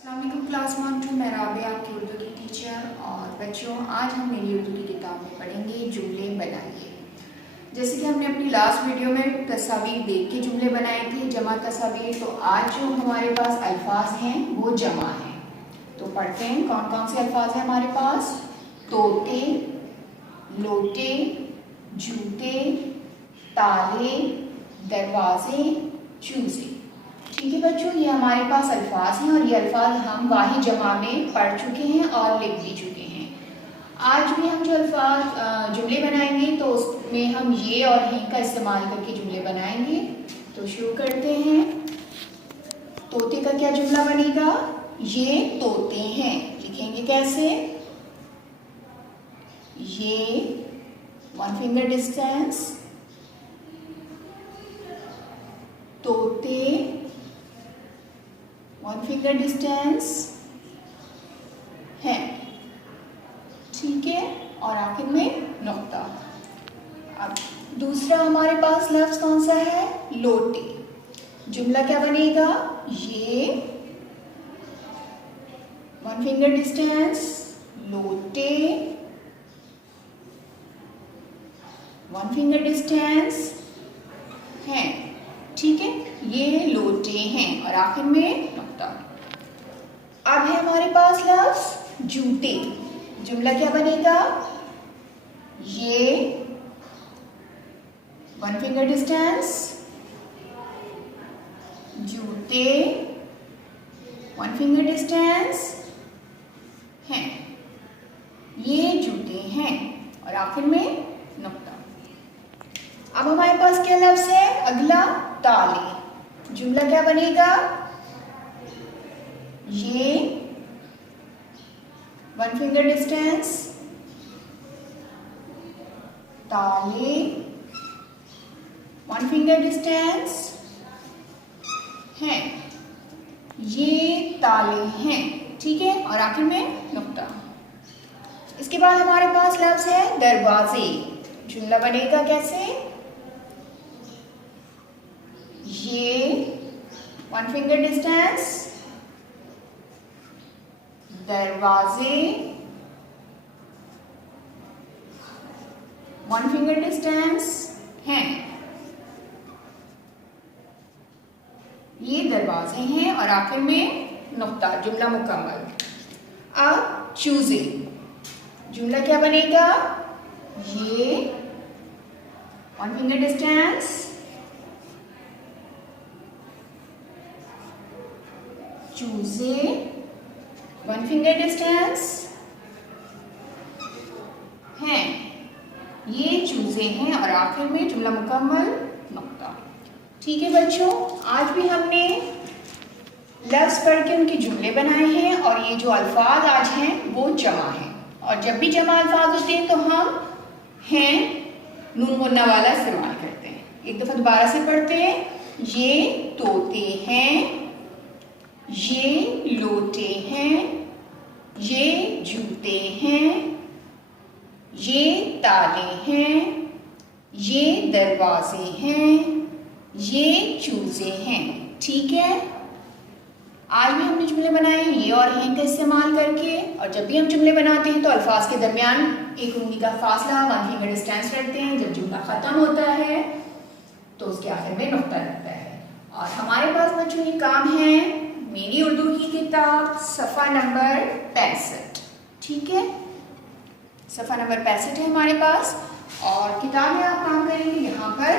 अस्सलाम वालेकुम क्लास 1 2 मैं राबिया आपकी उर्दू की टीचर। और बच्चों, आज हम मेरी उर्दू की किताब में पढ़ेंगे जुमले बनाइए। जैसे कि हमने अपनी लास्ट वीडियो में तस्वीर देख के जुमले बनाए थे, जमा तस्वीर, तो आज जो हमारे पास अल्फाज हैं वो जमा हैं। तो पढ़ते हैं कौन कौन से अल्फाज हैं हमारे पास। तोते, लोटे, जूते, ताले, दरवाजे, चूजे। ठीक है बच्चों, ये हमारे पास अल्फाज हैं और ये अल्फाज हम वाही जमा में पढ़ चुके हैं और लिख भी चुके हैं। आज भी हम जो अल्फाज जुमले बनाएंगे तो उसमें हम ये और हैं का इस्तेमाल करके जुमले बनाएंगे। तो शुरू करते हैं। तोते का क्या जुमला बनेगा? ये तोते हैं। लिखेंगे कैसे? ये 1 फिंगर डिस्टेंस, तोते 1 फिंगर डिस्टेंस है। ठीक है, और आखिर में नुक्ता। अब दूसरा हमारे पास लफ्ज कौन सा है? लोटे। जुमला क्या बनेगा? ये 1 फिंगर डिस्टेंस, लोटे 1 फिंगर डिस्टेंस है। ठीक है, ये लोटे हैं और आखिर में नुक्ता। अब है हमारे पास लफ्ज जूते। जुमला क्या बनेगा? ये 1 फिंगर डिस्टेंस, जूते 1 फिंगर डिस्टेंस हैं। ये जूते हैं और आखिर में नुक्ता। अब हमारे पास क्या लफ्ज है? अगला ताले। जुमला क्या बनेगा? ये 1 फिंगर डिस्टेंस, ताले 1 फिंगर डिस्टेंस हैं। ये ताले हैं। ठीक है, और आखिर में नुक्ता। इसके बाद हमारे पास लफ्ज है दरवाजे। जुमला बनेगा कैसे? ये 1 फिंगर डिस्टेंस, दरवाजे 1 फिंगर डिस्टेंस हैं। ये दरवाजे हैं और आखिर में नुक्ता। जुमला मुकम्मल। अब चूजे। जुमला क्या बनेगा? ये 1 फिंगर डिस्टेंस, चूजे 1 फिंगर डिस्टेंस हैं। ये चूजे हैं और आखिर में जुमला मुकम्मल, नुक्ता। ठीक है बच्चों, आज भी हमने लफ्ज पढ़ के उनके जुमले बनाए हैं और ये जो अल्फाज आज हैं वो जमा हैं। और जब भी जमा अल्फाज होते हैं तो हम हैं नून मुन्ना वाला इस्तेमाल करते हैं। एक दफा दोबारा से पढ़ते हैं। ये तोते हैं, ये लोटे हैं, ये जूते हैं, ये ताले हैं, ये दरवाजे हैं, ये चूजे हैं। ठीक है, आज भी हमने जुमले बनाए ये और हैं का इस्तेमाल करके। और जब भी हम जुमले बनाते हैं तो अल्फाज के दरमियान एक उंगली का फासला 1 फिंगर डिस्टेंस रखते हैं। जब जुमला खत्म होता है तो उसके आखिर में नुक्ता लगता है। और हमारे पास बच्चों ये काम है मेरी उर्दू की किताब सफ़ा नंबर 65। ठीक है, सफ़ा नंबर 65 है हमारे पास। और किताब में आप काम करेंगे यहाँ पर।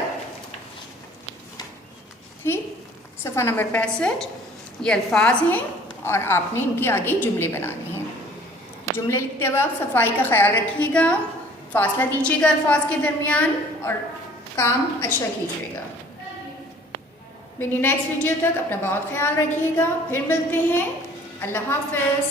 ठीक, सफ़ा नंबर 65, ये अल्फाज हैं और आपने इनके आगे जुमले बनाने हैं। जुमले लिखते वक्त सफाई का ख्याल रखिएगा, फासला दीजिएगा अल्फाज के दरमियान और काम अच्छा कीजिएगा। मेरी नेक्स्ट वीडियो तक अपना बहुत ख्याल रखिएगा। फिर मिलते हैं। अल्लाह हाफ़िज़।